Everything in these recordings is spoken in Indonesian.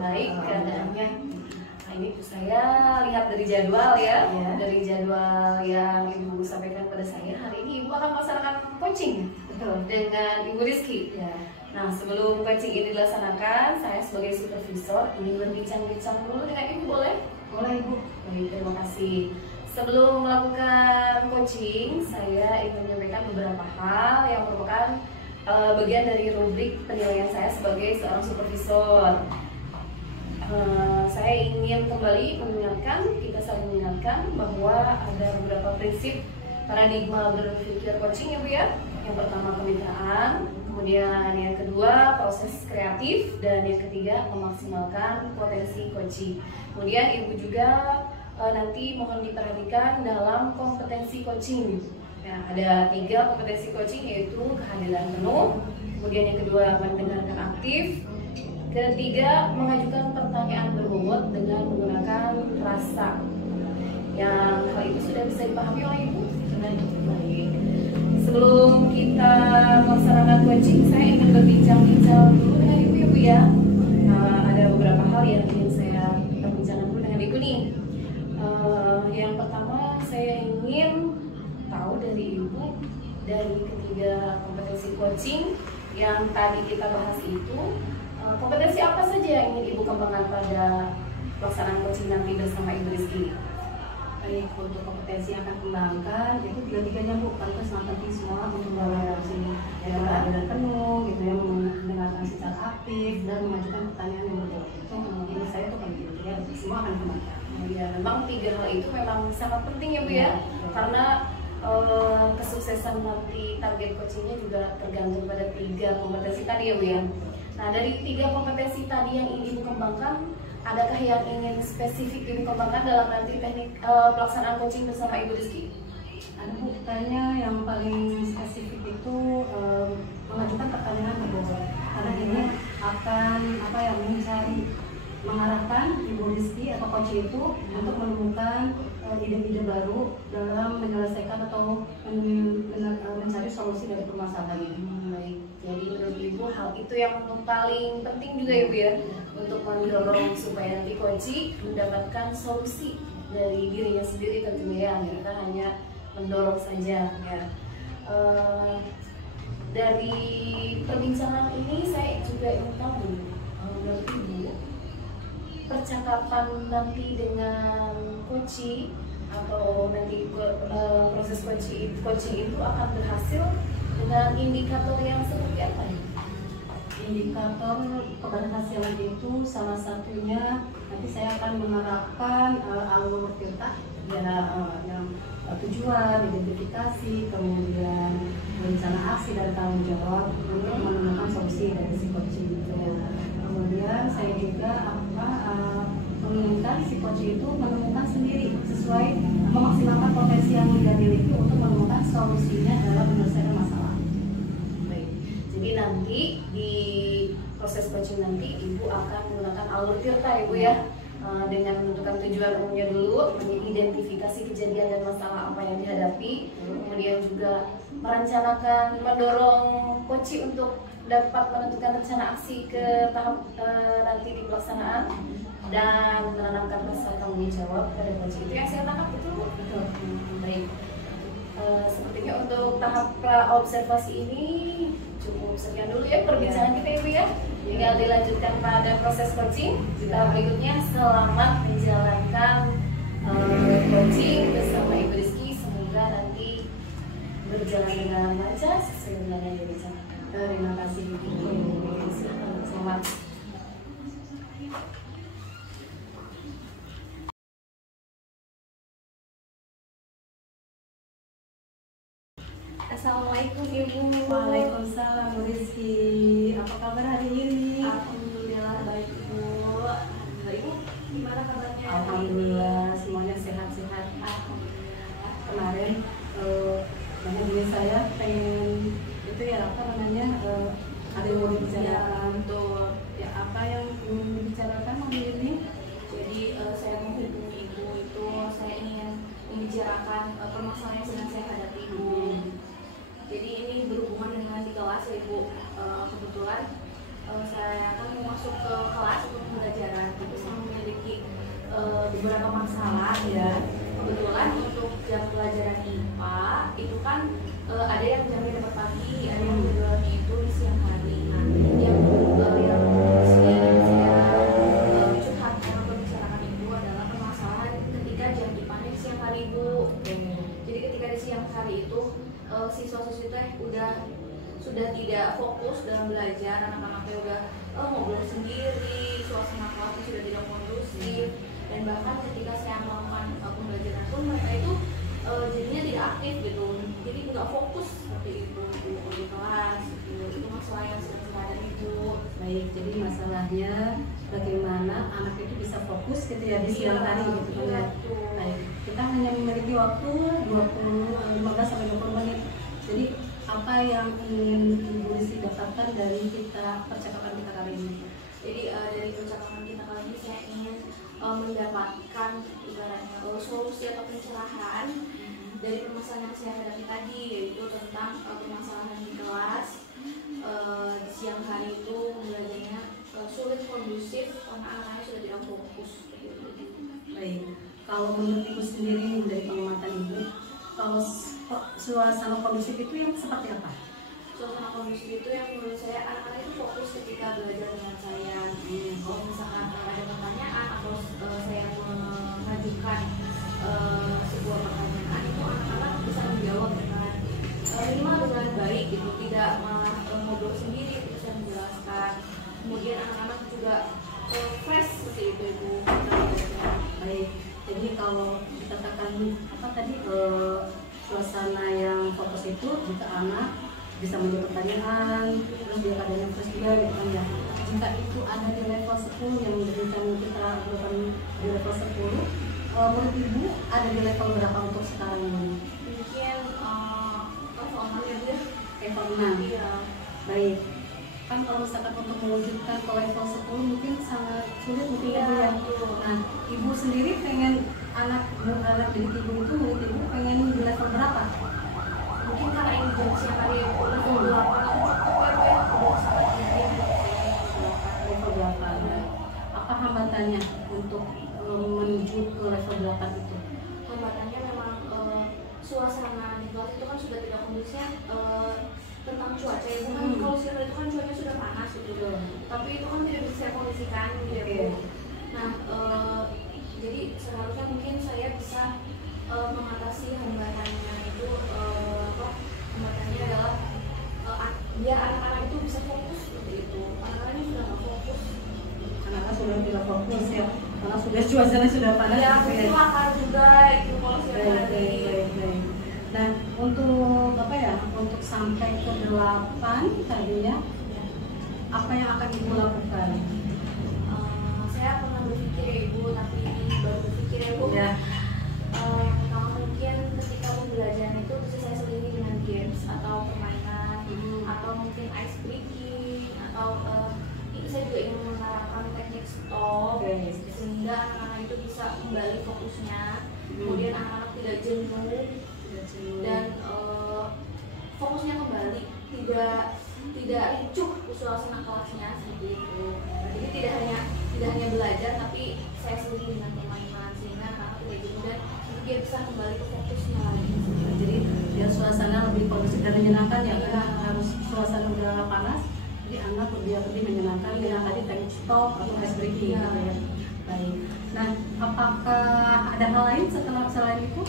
Baik keadaannya. Nah, ini saya lihat dari jadwal ya, dari jadwal yang Ibu sampaikan pada saya. Hari ini Ibu akan melaksanakan coaching dengan Ibu Rizky. Nah, sebelum coaching ini dilaksanakan, saya sebagai supervisor ingin berbincang-bincang dulu dengan Ibu, boleh? Boleh, Ibu. Baik, terima kasih. Sebelum melakukan coaching, saya ingin menyampaikan beberapa hal yang merupakan bagian dari rubrik penilaian saya sebagai seorang supervisor. Saya ingin kembali kita saling mengingatkan bahwa ada beberapa prinsip paradigma berpikir coaching ya Bu ya. Yang pertama kemitraan, kemudian yang kedua proses kreatif, dan yang ketiga memaksimalkan potensi coaching. Kemudian Ibu juga nanti mohon diperhatikan dalam kompetensi coaching. Nah, ada 3 kompetensi coaching, yaitu kehadiran penuh, kemudian yang kedua mendengarkan aktif, ketiga mengajukan pertanyaan berbobot dengan menggunakan rasa. Yang hal itu sudah bisa dipahami oleh Ibu? Baik. Sebelum kita melaksanakan coaching, saya ingin berbincang-bincang dulu dengan Ibu ya Bu ya. Ada beberapa hal yang ingin saya perbincangkan dulu dengan Ibu nih. Yang pertama saya ingin tahu dari Ibu, dari ketiga kompetensi coaching yang tadi kita bahas itu, kompetensi apa saja yang ingin Ibu kembangkan pada pelaksanaan coaching nanti bersama Ibu Rizky? Baik, untuk kompetensi yang akan kembangkan itu 3-3-nya Bu, karena sangat penting semua untuk melakukan coaching. Ya, kehadiran penuh, gitu ya, mendengarkan secara aktif dan mengajukan pertanyaan yang berbobot. Itu ini saya tuh penting, ya, semua akan kembangkan. Ya, memang 3 hal itu memang sangat penting ya Bu ya, karena kesuksesan nanti target coachingnya juga tergantung pada 3 kompetensi tadi ya Bu ya. Nah, dari 3 kompetensi tadi yang ingin Ibu kembangkan, adakah yang ingin spesifik Ibu kembangkan dalam nanti teknik pelaksanaan coaching bersama Ibu Rizky? Ada Bu, tanya yang paling spesifik itu mengajukan pertanyaan berbobot. Karena ini akan mencari, mengarahkan Ibu Rizky atau coach itu untuk menemukan ide-ide baru dalam menyelesaikan atau mencari solusi dari permasalahan ini. Baik, jadi menurut Ibu hal itu yang paling penting juga ya Bu ya, untuk mendorong supaya nanti coach mendapatkan solusi dari dirinya sendiri tentunya ya, kita hanya mendorong saja ya. Dari perbincangan ini saya juga ingin tahu menurut Ibu, percakapan nanti dengan coach atau nanti proses coaching itu akan berhasil dengan indikator yang seperti apa ya? Indikator keberhasilan itu salah satunya nanti saya akan menerapkan alur tirta ya, yang tujuan, identifikasi, kemudian rencana aksi dan tanggung jawab untuk menemukan solusi dari si coaching itu. Kemudian saya juga menginginkan si coach itu menemukan sendiri sesuai memaksimalkan potensi yang dia miliki untuk menemukan solusinya dalam menyelesaikan masalah. Baik. Jadi nanti di proses coaching nanti Ibu akan menggunakan alur tirta Ibu ya, dengan menentukan tujuan umumnya dulu, mengidentifikasi kejadian dan masalah apa yang dihadapi, kemudian juga merencanakan, mendorong coach untuk dapat menentukan rencana aksi ke tahap nanti di pelaksanaan, dan menanamkan rasa tanggung jawab pada coach. Itu yang saya tangkap, betul Bu? Betul. Baik. Sepertinya untuk tahap observasi ini cukup sekian dulu ya perbincangan kita Ibu ya. Tinggal dilanjutkan pada proses coaching. Tahap berikutnya, selamat menjalankan coaching bersama Ibu Rizky. Semoga nanti berjalan dengan lancar sesuai dengan yang direncanakan. Terima kasih Bu. Selamat. Assalamualaikum Ibu. Waalaikumsalam Bu Rizky. Apa kabar hari ini? Alhamdulillah baik Bu. Ibu gimana kabarnya? Alhamdulillah semuanya sehat-sehat. Kemarin banyak dari saya pengen itu ya ada yang mau dibicarakan. Betul. Ya, apa yang ingin dibicarakan hari ini? Jadi saya menghubungi Ibu itu saya ingin membicarakan permasalahan yang sedang saya hadapi Ibu. Jadi ini berhubungan dengan di kelas ya Ibu. Kebetulan saya kan beberapa masalah ya. Kebetulan untuk jam pelajaran IPA itu kan ada yang jamnya dapat pagi, ada yang jadwalnya itu di siang hari. Nah, yang curhatkan atau bicarakan itu adalah permasalahan ketika jam IPA-nya di siang hari Bu. Jadi ketika di siang hari itu siswa-siswi teh sudah tidak fokus dalam belajar, anak-anaknya udah ngobrol sendiri, suasana kelasnya sudah tidak kondusif, dan bahkan ketika saya melakukan pembelajaran pun mereka itu jadinya tidak aktif gitu, jadi nggak fokus seperti itu di kelas gitu. Itu masalah yang sedang kita hadapi Bu. Baik, jadi masalahnya bagaimana anak itu bisa fokus gitu ya di siang hari gitu kan ya. Baik, kita hanya memiliki waktu 15 sampai 20 menit. Jadi apa yang ingin Ibu Rizky dapatkan dari percakapan kita kali ini? Jadi dari percakapan kita kali ini saya ingin mendapatkan ibaratnya solusi atau pencerahan dari permasalahan yang saya hadapi tadi, yaitu tentang permasalahan di kelas di siang hari itu belajarnya sulit kondusif karena anak-anaknya sudah tidak fokus. Baik, kalau menurut Ibu sendiri dari pengamatan Ibu, kalau suasana kondusif itu yang seperti apa? Suasana kondusif itu yang menurut saya anak-anak itu fokus ketika belajar dengan saya. Kalau misalkan ada pertanyaan atau saya mengajukan sebuah pertanyaan, itu anak-anak bisa menjawab dengan minimal dengan baik gitu, tidak malah ngobrol sendiri, bisa menjelaskan. Kemudian anak-anak juga fresh seperti itu Ibu. Baik, jadi kalau dikatakan apa tadi suasana yang fokus itu jika anak bisa menjawab pertanyaan, terus dia keadaannya fresh juga gitu kan ya. Jika itu ada di level 10 yang berikan kita lakukan di level 10, menurut Ibu ada di level berapa untuk sekarang ini? Mungkin level 6 ya Bu. Level 6. Iya. Baik. Kan kalau misalkan untuk mewujudkan ke level 10 mungkin sangat sulit mungkin ya Bu ya. Nah, Ibu sendiri pengen anak didik Ibu itu menurut Ibu pengen di level berapa? Mungkin karena ini jam siang hari level 8 itu cukup ya Bu ya. Udah sangat mungkin level 8. Apa hambatannya untuk menuju ke level 8 itu? Hambatannya memang suasana di kelas itu kan sudah tidak kondusif tentang cuaca ya Bu. Kalau siang hari itu kan cuaca sudah panas gitu. Tapi itu kan tidak bisa saya kondisikan gitu ya Bu. Nah, jadi seharusnya mungkin saya bisa mengatasi hambatannya itu hambatannya adalah biar anak-anak itu bisa fokus seperti itu. Anak-anaknya sudah nggak fokus. Anak-anak sudah tidak fokus ya, karena sudah cuacanya sudah panas. Ya, gitu mungkin lapar juga itu kalau siang hari. Baik. Nah, untuk apa ya? Untuk sampai ke 8 tadinya, apa yang akan Ibu lakukan? Saya pernah berpikir ya Ibu, tapi ini baru berpikir ya Bu. Ya. Yang pertama mungkin ketika pembelajaran itu bisa saya selingi dengan games atau permainan atau mungkin ice breaking atau saya juga ingin menerapkan teknik stop sehingga anak-anak itu bisa kembali fokusnya. Kemudian anak-anak tidak jenuh dan fokusnya kembali, tidak ricuh ke suasana kelasnya seperti itu. Jadi tidak hanya belajar, tapi saya selingi dengan permainan sehingga anak-anak tidak jenuh dan dia bisa kembali ke fokusnya lagi. Jadi biar suasana lebih kondusif dan menyenangkan ya, karena harus suasana udah panas, jadi anak lebih menyenangkan dengan tadi teknik stop atau ice breaking gitu ya. Baik. Nah, apakah ada hal lain selain itu?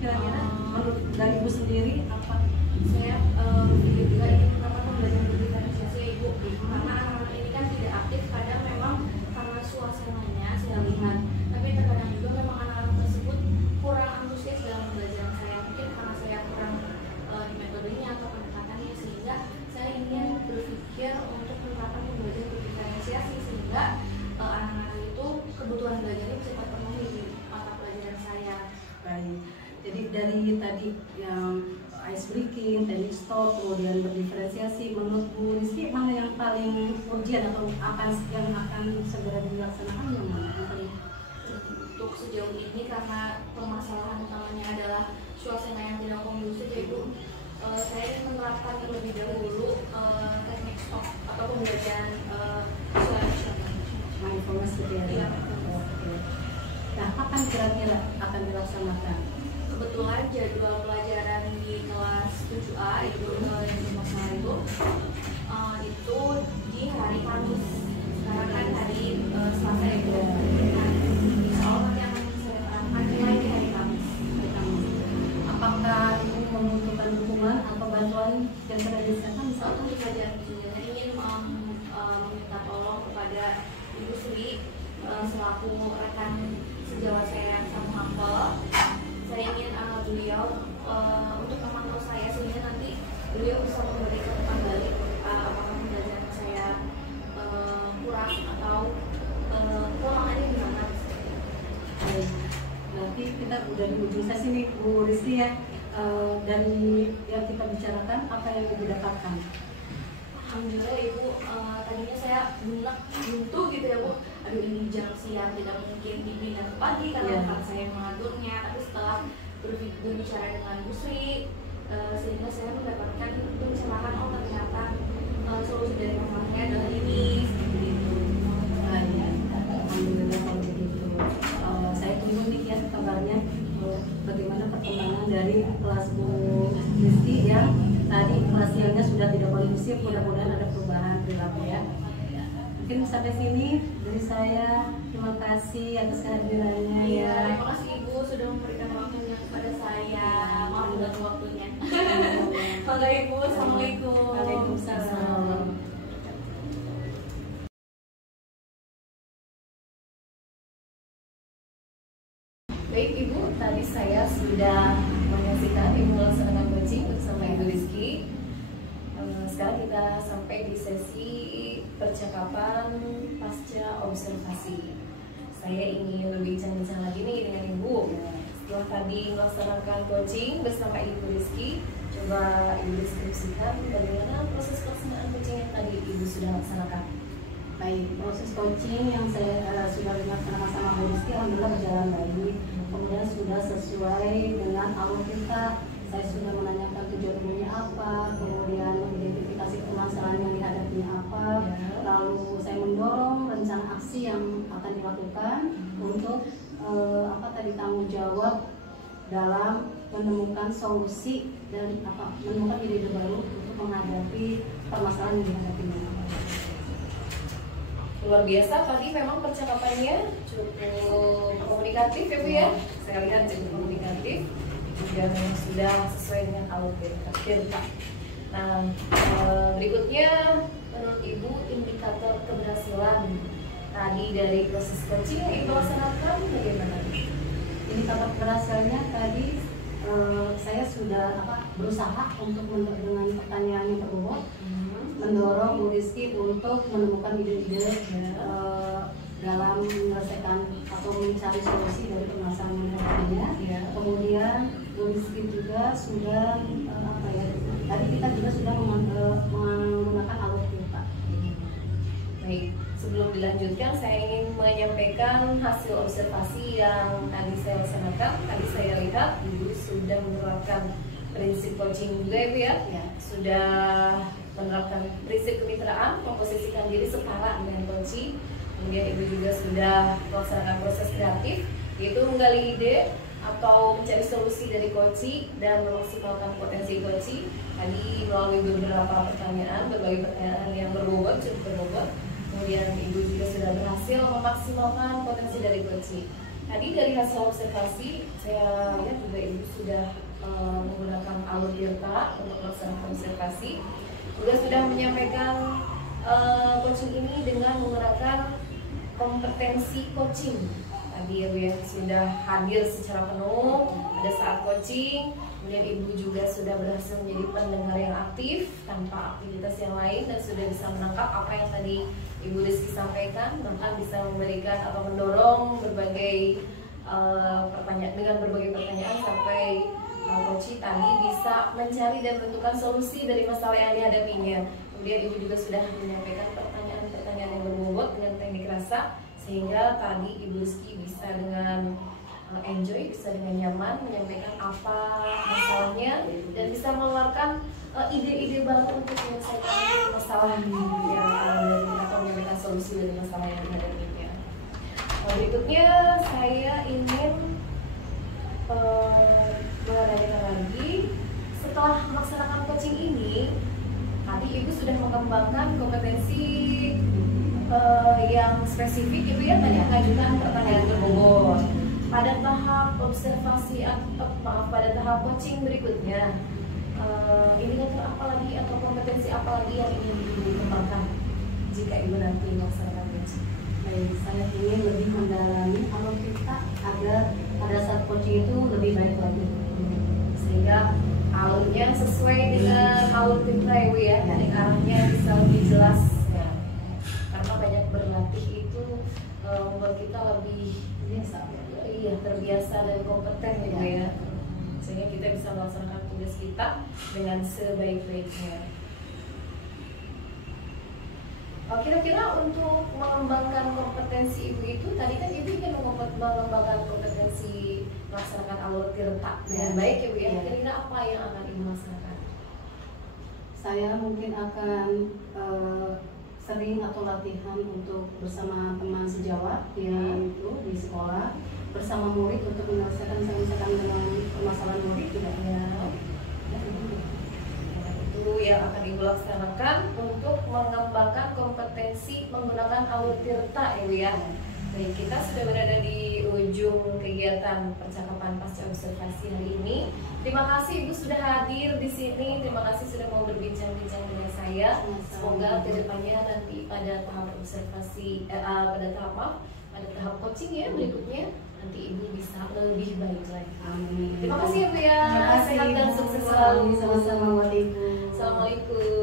Kira-kira menurut dari Ibu sendiri apa? Saya juga ingin menerapkan belajar berdiferensiasi Ibu, karena anak-anak ini kan tidak aktif, kadang memang karena suasananya saya lihat, tapi terkadang juga memang anak-anak tersebut kurang antusias dalam pembelajaran saya, mungkin karena saya kurang di metodenya atau pendekatannya, sehingga saya ingin berpikir untuk menerapkan pembelajaran berdiferensiasi sehingga anak-anak itu kebutuhan belajarnya bisa terpenuhi di mata pelajaran saya. Baik. Jadi dari tadi yang ice breaking, teknik stop, kemudian berdiferensiasi, menurut Bu Rizky mana yang paling urgent atau yang akan segera dilaksanakan yang mana? Untuk sejauh ini karena permasalahan utamanya adalah suasana yang tidak kondusif yaitu saya ingin menerapkan terlebih dahulu teknik stop atau pembelajaran visualisasi Mindfulness gitu ya. Iya. Oke. Nah, kapan kira-kira akan dilaksanakan? Kebetulan jadwal pelajaran di kelas 7A itu itu di hari Kamis. Sekarang kan hari Selasa itu. Nah, insya Allah yang saya terapkan mulai di hari Kamis. Apakah ibu membutuhkan dukungan atau bantuan yang sudah disediakan? Satu pelajaran saya ingin meminta tolong kepada Ibu Sri selaku rekan sejawat saya yang sama hafal. Saya ingin beliau untuk memantau saya sehingga nanti beliau bisa memberikan kembali apakah pembelajaran saya kurang atau kekurangannya di mana. Berarti kita udah di ujung sesi nih Bu Rizky ya. Dari yang kita bicarakan, apa yang Ibu dapatkan? Alhamdulillah Ibu, tadinya saya buntu gitu ya Bu. Aduh, ini jam siang tidak mungkin dibina pagi karena rekan saya mengaturnya. Tapi setelah berbicara dengan Bu Sri, sehingga saya mendapatkan pencerahan, oh ternyata solusi dari masalahnya adalah ini, seperti itu. Alhamdulillah kalau begitu. Saya tunggu nih ya kabarnya bagaimana perkembangan dari kelas Bu Rizky yang tadi kelas siangnya sudah tidak kondusif. Mudah-mudahan ada perubahan perilaku ya. Mungkin sampai sini dari saya. Terima kasih atas kehadirannya ya. Terima kasih Ibu sudah memberikan waktunya kepada saya. Maaf mengganggu waktunya. Mangga Ibu, assalamualaikum. Waalaikumsalam. Baik Ibu, tadi saya sudah menyaksikan Ibu melaksanakan coaching bersama Ibu Rizky. Sekarang kita sampai di sesi percakapan pasca observasi. Saya ingin berbincang-bincang lagi nih dengan Ibu. Setelah tadi melaksanakan coaching bersama Ibu Rizky, coba Ibu deskripsikan bagaimana proses pelaksanaan coaching yang tadi Ibu sudah laksanakan. Baik, proses coaching yang saya sudah laksanakan sama Bu Rizky alhamdulillah berjalan baik. Kemudian sudah sesuai dengan alur kita. Saya sudah menanyakan tujuan umumnya apa, kemudian mengidentifikasi permasalahan yang dihadapinya apa, lalu saya mendorong rencana aksi yang akan dilakukan untuk tanggung jawab dalam menemukan solusi dan menemukan ide-ide baru untuk menghadapi permasalahan yang dihadapinya. Luar biasa, tadi memang percakapannya cukup komunikatif ya Bu ya. Saya lihat cukup komunikatif juga memang sudah sesuai dengan alur kita. Nah, berikutnya menurut Ibu indikator keberhasilan tadi dari proses coaching yang Ibu laksanakan bagaimana? Indikator keberhasilannya tadi saya sudah berusaha untuk dengan pertanyaan yang berbobot mendorong Bu Rizky untuk menemukan ide-ide dalam menyelesaikan atau mencari solusi dari permasalahan yang adanya. Kemudian Bu Rizky juga sudah tadi kita juga sudah menggunakan alur kita. Baik, sebelum dilanjutkan saya ingin menyampaikan hasil observasi yang tadi saya laksanakan. Tadi saya lihat Ibu sudah menerapkan prinsip coaching juga Ibu ya. Sudah menerapkan prinsip kemitraan, memposisikan diri setara dengan coaching. Kemudian Ibu juga sudah melaksanakan proses kreatif, yaitu menggali ide atau mencari solusi dari coaching dan memaksimalkan potensi coaching. Tadi melalui beberapa pertanyaan, berbagai pertanyaan yang berbobot, cukup berbobot. Kemudian Ibu juga sudah berhasil memaksimalkan potensi dari coaching. Tadi dari hasil observasi, saya lihat juga Ibu sudah menggunakan alur Tirta untuk melaksanakan observasi. Juga sudah menyampaikan coaching ini dengan menggunakan kompetensi coaching. Tadi ya Bu ya, sudah hadir secara penuh pada saat coaching. Kemudian Ibu juga sudah berhasil menjadi pendengar yang aktif tanpa aktivitas yang lain dan sudah bisa menangkap apa yang tadi Ibu Rizky sampaikan, bahkan bisa memberikan atau mendorong berbagai pertanyaan dengan berbagai pertanyaan sampai coaching tadi bisa mencari dan menentukan solusi dari masalah yang dihadapinya. Kemudian Ibu juga sudah menyampaikan pertanyaan-pertanyaan yang berbobot dengan teknik rasa, sehingga tadi Ibu Rizky bisa dengan enjoy, bisa dengan nyaman menyampaikan apa masalahnya dan bisa mengeluarkan ide-ide baru untuk menyelesaikan masalah yang ada atau menyampaikan solusi dari masalah yang dihadapinya. Berikutnya saya ingin menanyakan lagi, setelah melaksanakan coaching ini, tadi Ibu sudah mengembangkan kompetensi yang spesifik, Ibu ya tadi mengajukan pertanyaan berbobot. Pada tahap observasi pada tahap coaching berikutnya, indikator apa lagi atau kompetensi apa lagi yang ingin Ibu kembangkan jika Ibu nanti melaksanakan coaching? Baik, saya ingin lebih mendalami alur kita agar pada saat coaching itu lebih baik lagi, sehingga alurnya sesuai dengan alur kita Ibu ya, dari arahnya bisa lebih jelas ya. Karena banyak berlatih itu membuat kita lebih biasa. iya terbiasa dan kompeten gitu ya, sehingga kita bisa melaksanakan tugas kita dengan sebaik-baiknya. Kira-kira untuk mengembangkan kompetensi Ibu itu, tadi kan Ibu ingin mengembangkan kompetensi melaksanakan alur tirta dengan baik Ibu ya. Kira-kira apa yang akan Ibu laksanakan? Saya mungkin akan sering atau latihan untuk bersama teman sejawat yang itu di sekolah, bersama murid untuk menyelesaikan misalkan dengan permasalahan murid tidak ya. Itu yang akan Ibu laksanakan untuk mengembangkan kompetensi menggunakan alur tirta Ibu ya. Baik, kita sudah berada di ujung kegiatan percakapan pasca observasi hari ini. Terima kasih Ibu sudah hadir di sini. Terima kasih sudah mau berbincang-bincang dengan saya. Semoga kedepannya nanti pada tahap observasi, pada tahap coaching ya berikutnya, nanti Ibu bisa lebih baik lagi. Amin. Terima kasih Ibu ya. Terima kasih, Sehat dan Ibu. sukses selalu. Sama-sama buat Ibu. Assalamualaikum.